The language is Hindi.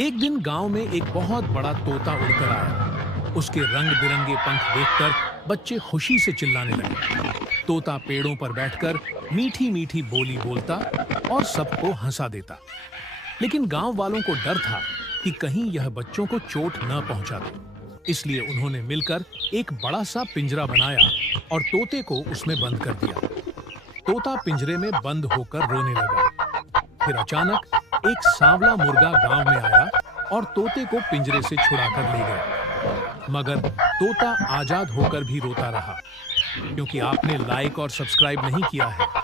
एक दिन गांव में एक बहुत बड़ा तोता उड़कर आया। उसके रंग बिरंगे पंख देखकर बच्चे खुशी से चिल्लाने लगे। तोता पेड़ों पर बैठकर मीठी मीठी बोली बोलता और सबको हंसा देता। लेकिन गांव वालों को डर था कि कहीं यह बच्चों को चोट न पहुंचा दे। इसलिए उन्होंने मिलकर एक बड़ा सा पिंजरा बनाया और तोते को उसमें बंद कर दिया। तोता पिंजरे में बंद होकर रोने लगा। फिर अचानक एक सांवला मुर्गा गांव में आया और तोते को पिंजरे से छुड़ाकर ले गया। मगर तोता आजाद होकर भी रोता रहा, क्योंकि आपने लाइक और सब्सक्राइब नहीं किया है।